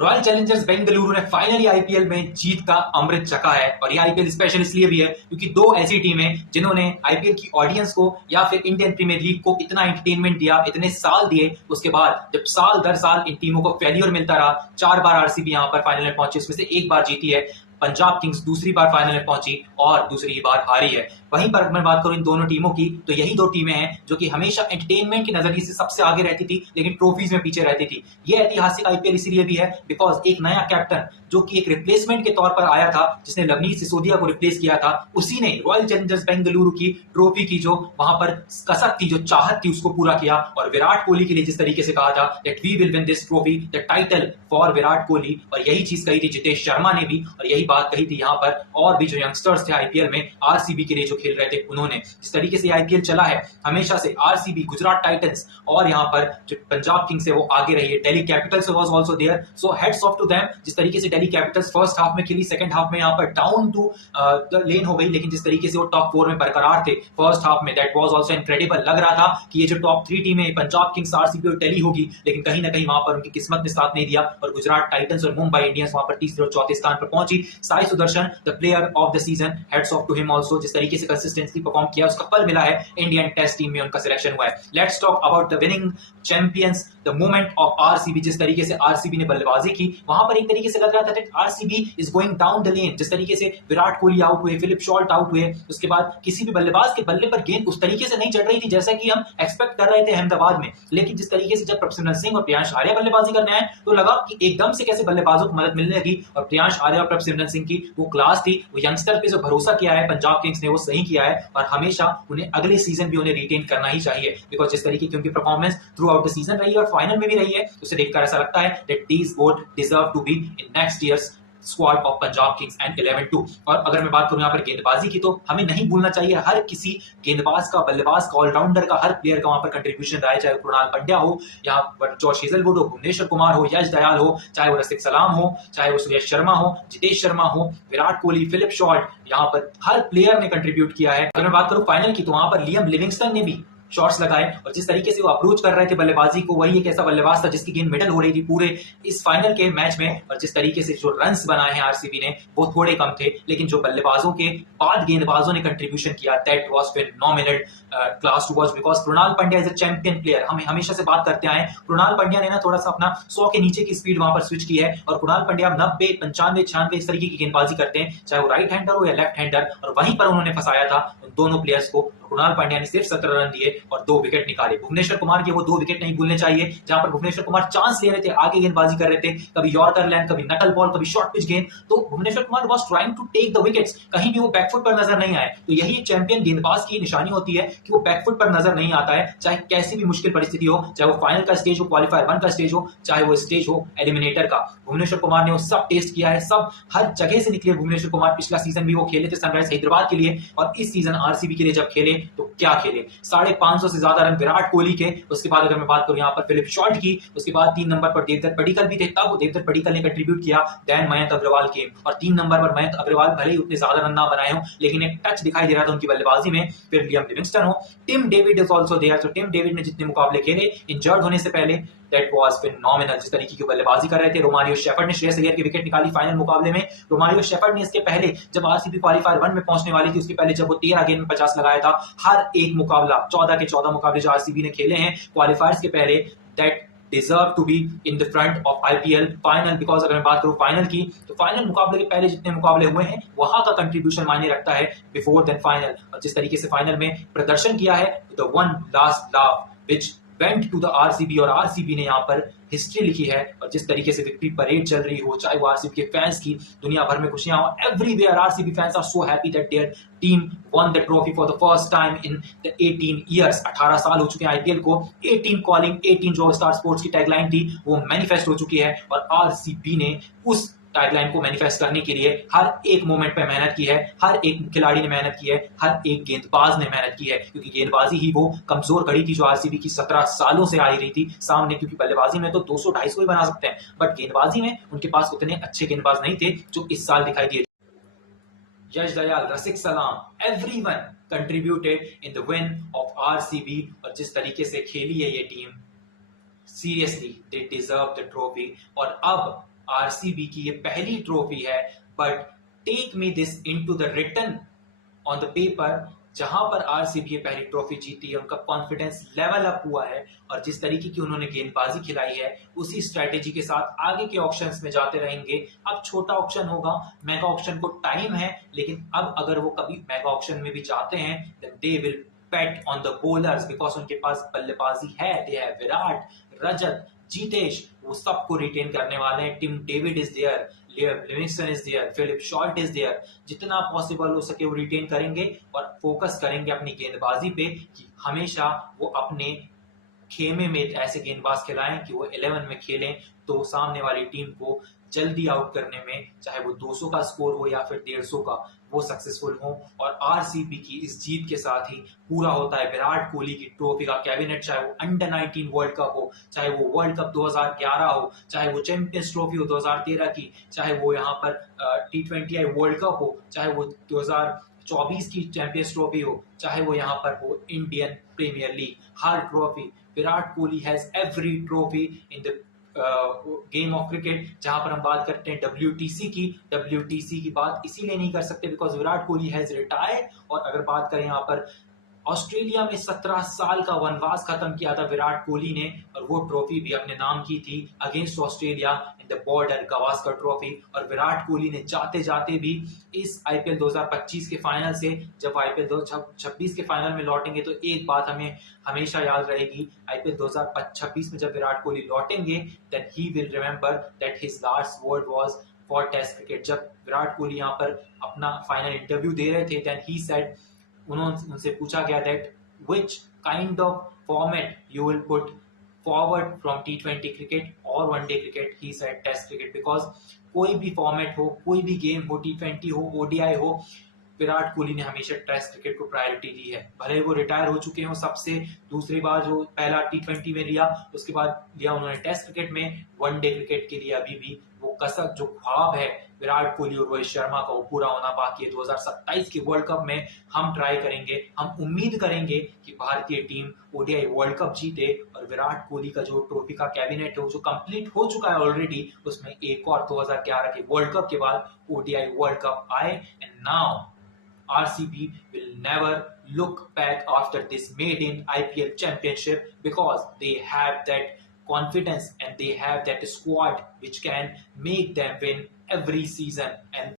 Royal Challengers Bengaluru ने finally IPL में जीत का अमृत चखा है। और ये आईपीएल स्पेशल इसलिए भी है क्योंकि दो ऐसी टीमें जिन्होंने आईपीएल की ऑडियंस को या फिर इंडियन प्रीमियर लीग को इतना एंटरटेनमेंट दिया, इतने साल दिए, उसके बाद जब साल दर साल इन टीमों को फेल्यूर मिलता रहा, 4 बार आरसीबी यहां पर फाइनल में पहुंची, उसमें से एक बार जीती है। पंजाब किंग्स दूसरी बार फाइनल में पहुंची और दूसरी बार हारी है। वहीं पर मैं बात करूं इन दोनों टीमों की, तो यही दो टीमें हैं जो कि हमेशा एंटरटेनमेंट के नजरिए से सबसे आगे रहती थी लेकिन ट्रॉफीज में पीछे रहती थी। ये ऐतिहासिक आईपीएल इसीलिए भी है बिकॉज एक नया कैप्टन जो कि एक रिप्लेसमेंट के तौर पर आया था, जिसने लवनीश सिसोदिया को रिप्लेस किया था, उसी ने रॉयल चैलेंजर्स बेंगलुरु की ट्रॉफी की जो वहां पर कसक थी, जो चाहत थी, उसको पूरा किया। और विराट कोहली के लिए जिस तरीके से कहा था that we will win this trophy, the title for Virat Kohli, और यही चीज कही थी जितेश शर्मा ने भी, और यही बात कही थी यहाँ पर और भी जो यंगस्टर्स थे आईपीएल में आरसीबी के लिए जो खेल रहे थे उन्होंने। जिस तरीके से आईपीएल चला है हमेशा से आरसीबी, गुजरात टाइटंस और यहाँ पर जो पंजाब किंग्स है वो आगे रही है। Delhi Capitals was also there, so hats off to them. जिस तरीके से दिल्ली कैपिटल्स फर्स्ट हाफ में खेली, सेकंड हाफ में यहाँ पर डाउन टू द लेन हो गई, लेकिन जिस तरीके से वो टॉप 4 में बरकरार थे फर्स्ट हाफ में, दैट वाज आल्सो इनक्रेडिबल। लग रहा था कि ये जो टॉप 3 टीमें पंजाब किंग्स, आरसीबी और दिल्ली होगी, लेकिन कहीं ना कहीं वहां पर उनकी किस्मत ने साथ नहीं दिया और गुजरात टाइटंस और मुंबई इंडियंस वहां पर तीसरे और चौथे स्थान पर पहुंची। Sai Sudharsan the player of the season, hats off to him also. जिस तरीके से कंसिस्टेंसी परफॉर्म किया उसका फल मिला है, इंडियन टेस्ट टीम में उनका सिलेक्शन हुआ है। Let's talk about the winning champions, the moment of RCB. जिस तरीके से आरसीबी ने बल्लेबाजी की वहां पर एक तरीके से लग रहा था that RCB is going down the lane. जिस तरीके से विराट कोहली आउट हुए, फिलिप शॉर्ट आउट हुए, उसके बाद किसी भी बल्लेबाज के बल्ले पर गेंद उस तरीके से नहीं चढ़ रही थी जैसा कि हम एक्सपेक्ट कर रहे थे अहमदाबाद में। लेकिन जिस तरीके से जब प्रभसिमरन सिंह और प्रियांश आर्या बल्लेबाजी करने आए तो लगा कि एकदम से कैसे बल्लेबाजों को मदद मिलने लगी। और प्रियांश आर्या और प्रभसिमरन सिंह की वो क्लास थी, वो यंगस्टर पे जो भरोसा किया है पंजाब किंग्स ने वो सही किया है और हमेशा उन्हें अगले सीजन भी उन्हें रिटेन करना ही चाहिए। बिकॉज जिस तरीके की उनकी performance through out the season रही है और फाइनल में भी रही है, उसे देखकर ऐसा लगता है that these both deserve to be in next year's squad of Punjab Kings and 11-2। और अगर मैं बात करूं यहाँ पर गेंदबाजी की, तो हमें नहीं भूलना चाहिए हर किसी गेंदबाज का, बल्लेबाज का, ऑलराउंडर का, हर प्लेयर का वहां पर कंट्रीब्यूशन रहा है। चाहे कृणाल पंड्या हो, यहाँ पर जॉश हेजलवुड हो, भुवनेश्वर कुमार हो, यश दयाल हो, चाहे वो रसिक सलाम हो, चाहे वो सुरेश शर्मा हो, जितेश शर्मा हो, विराट कोहली, फिलिप शॉर्ट, यहाँ पर हर प्लेयर ने कंट्रीब्यूट किया है। अगर मैं बात करूं फाइनल की, तो वहां पर लियम लिविंगस्टन ने भी शॉट्स लगाए और जिस तरीके से वो अप्रोच कर रहे थे बल्लेबाजी को, वही एक ऐसा बल्लेबाज था जिसकी गेंद मिडल हो रही थी पूरे इस फाइनल के मैच में। और जिस तरीके से जो रन्स बनाए हैं आरसीबी ने वो थोड़े कम थे, लेकिन जो बल्लेबाजों के बाद गेंदबाजों ने कंट्रीब्यूशन किया that was phenomenal class to watch. Because Krunal Pandya is a champion player, हम हमेशा से बात करते आए। कृणाल पंड्या ने ना थोड़ा सा अपना 100 के नीचे की स्पीड वहां पर स्विच की है और कृणाल पंड्या 90, 95, 96 इस तरीके की गेंदबाजी करते हैं, चाहे वो राइट हैंडर हो या लेफ्ट हैंडर, और वहीं पर उन्होंने फंसाया था उन दोनों प्लेयर्स को। कृणाल पंड्या ने सिर्फ 17 रन दिए और 2 विकेट निकाले। भुवनेश्वर कुमार के वो 2 विकेट नहीं भूलने चाहिए, जहां पर भुवनेश्वर कुमार चांस ले रहे थे, आगे गेंदबाजी कर रहे थे, कभी यॉर्कर लैंड, कभी नकल बॉल, कभी शॉर्ट पिच गेंद, तो Bhuvneshwar Kumar was trying to take the wickets, कहीं भी वो बैकफुट पर नजर नहीं आए। तो यही एक चैंपियन गेंदबाज की निशानी होती है कि वो बैकफुट पर नजर नहीं आता है, चाहे कैसी भी मुश्किल परिस्थिति हो, चाहे वो फाइनल का स्टेज हो, क्वालिफायर 1 का स्टेज हो, चाहे वो स्टेज हो एलिमिनेटर का। भुवनेश्वर कुमार ने वो सब टेस्ट किया है, सब हर जगह से निकले भुवनेश्वर कुमार। पिछला सीजन भी वो खेले थे सनराइज हैदराबाद के लिए और इस सीजन आरसीबी के लिए जब खेले तो क्या खेले, 550 से ज्यादा रन विराट कोहली के। उसके बाद अगर मैं बात करूं यहाँ पर फिलिप शॉर्ट की, उसके बाद 3 नंबर पर देवदत्त पडिक्कल भी थे, तब देवदत्त पडिक्कल ने कंट्रीब्यूट किया, देन मयंक अग्रवाल के, और 3 नंबर पर मयंक अग्रवाल भले ही उतने ज्यादा रन ना बनाए हो लेकिन एक टच दिखाई दे रहा था उनकी बल्लेबाजी में। फिर लियम लिविंगस्टन हो, Tim David is also there. तो टिम डेविड ने जितने मुकाबले खेले इंजर्ड होने से पहले, दैट वाज फिनोमिनल। जिस तरीके की बल्लेबाजी कर रहे थे, रोमारियो शेफर्ड ने श्रेयस अय्यर की विकेट निकाली फाइनल मुकाबले में। रोमारियो शेफर्ड ने इसके पहले जब आरसीबी क्वालिफायर 1 में पहुंचने वाली थी, उसके पहले जब वो 13 गेंद में 50 लगाया था, हर एक मुकाबला 14 के 14 मुकाबले जो आरसीबी ने खेले हैं क्वालिफायर्स के पहले, that deserve to be in the front of IPL final। because अगर मैं बात करूं फाइनल की, तो फाइनल मुकाबले के पहले जितने मुकाबले हुए हैं वहां का कंट्रीब्यूशन मायने रखता है बिफोर देन फाइनल। और जिस तरीके से फाइनल में प्रदर्शन किया है, the one last laugh which went to the RCB, और आरसीबी ने यहाँ पर हिस्ट्री लिखी है। और जिस तरीके से विक्ट्री परेड चल रही हो, चाहे वो आरसीबी के फैंस की दुनिया भर में खुशियां हो, everywhere RCB fans are so happy that their team won the trophy for the first time in the 18 years. 18 साल हो चुके हैं आईपीएल को। 18 कॉलिंग, 18 जो स्टार स्पोर्ट्स की टैगलाइन थी वो मैनिफेस्ट हो चुकी है और आरसीबी ने उस टैगलाइन को मैनिफेस्ट करने के लिए हर एक मोमेंट पे मेहनत की है, हर एक खिलाड़ी ने मेहनत की है, हर एक गेंदबाज ने मेहनत की है, क्योंकि गेंदबाजी ही वो कमजोर कड़ी थी जो आरसीबी की 17 सालों से आ रही थी सामने। क्योंकि बल्लेबाजी में तो 200-250 ही बना सकते हैं, बट गेंदबाजी में उनके पास उतने अच्छे गेंदबाज नहीं थे जो इस साल दिखाई दिए। यश Dayal, Rasikh Salam, everyone contributed in the win of RCB. और जिस तरीके से खेली है ये टीम, seriously they deserve the trophy. और अब आरसीबी की ये पहली ट्रॉफी है, but take me this into the written on the paper, जहां पर आरसीबी पहली ट्रॉफी जीती है, उनका कॉन्फिडेंस लेवल अप हुआ है और जिस तरीके की उन्होंने गेंदबाजी खिलाई है उसी स्ट्रेटेजी के साथ आगे के ऑप्शंस में जाते रहेंगे। अब छोटा ऑप्शन होगा, मेगा ऑप्शन को टाइम है, लेकिन अब अगर वो कभी मेगा ऑप्शन में भी जाते हैं then they will bet on the bowlers because उनके पास बल्लेबाजी है। दे है विराट, रजत, जीतेश, वो सबको रिटेन करने वाले हैं। Tim David is there, Livingstone is there, Phillip Short is there. जितना पॉसिबल हो सके वो रिटेन करेंगे और फोकस करेंगे अपनी गेंदबाजी पे कि हमेशा वो अपने खेमे में ऐसे गेंदबाज खिलाएं कि वो 11 में खेलें तो सामने वाली टीम को जल्दी आउट करने में, चाहे वो 200 का स्कोर हो या फिर 150 का, वो सक्सेसफुल हो। और आरसीबी की इस जीत के साथ ही पूरा होता है विराट कोहली की ट्रॉफी का कैबिनेट, चाहे वो अंडर 19 वर्ल्ड कप हो, चाहे वो वर्ल्ड कप 2011 हो, चाहे वो चैंपियंस ट्रॉफी हो 2013 की, चाहे वो यहाँ पर T20 वर्ल्ड कप हो, चाहे वो 2024 की चैंपियंस ट्रॉफी हो, चाहे वो यहाँ पर हो इंडियन प्रीमियर लीग, हर trophy Virat Kohli has every trophy in the game of cricket. जहां पर हम बात करते हैं WTC की बात इसीलिए नहीं कर सकते because Virat Kohli has retired. और अगर बात करें यहाँ पर ऑस्ट्रेलिया में 17 साल का वनवास खत्म किया था विराट कोहली ने, और वो ट्रॉफी भी अपने नाम की थी against Australia in the border Gavaskar trophy. और विराट कोहली ने जाते जाते भी इस आईपीएल 2025 के फाइनल से, जब आईपीएल 2026 के फाइनल में लौटेंगे तो एक बात हमें हमेशा याद रहेगी, आईपीएल 2026 में जब विराट कोहली लौटेंगे then he will remember that his last word was for test cricket. जब विराट कोहली यहाँ पर अपना फाइनल इंटरव्यू दे रहे थे देन ही सेड, उनसे पूछा गया that which kind of format you will put forward from T20 cricket और one day cricket, he said test cricket because कोई भी फॉर्मेट हो, कोई भी गेम हो, T20 हो, ODI हो, विराट कोहली ने हमेशा टेस्ट क्रिकेट को प्रायोरिटी दी है। भले वो रिटायर हो चुके हो, सबसे दूसरी बार जो पहला T20 में लिया उसके बाद लिया उन्होंने टेस्ट क्रिकेट में, वनडे क्रिकेट के लिए अभी भी वो कसक जो ख्वाब है विराट कोहली और रोहित शर्मा का वो पूरा होना बाकी है। 2027 के वर्ल्ड कप में हम ट्राई करेंगे, हम उम्मीद करेंगे कि भारतीय टीम ODI वर्ल्ड कप जीते और विराट कोहली का जो ट्रॉफी का कैबिनेट है वो जो कंप्लीट हो चुका है ऑलरेडी, उसमें एक और 2011 के वर्ल्ड कप के बाद ODI वर्ल्ड कप आए। And now RCB will never look back after this maiden IPL championship because they have that confidence and they have that squad which can make them win every season. And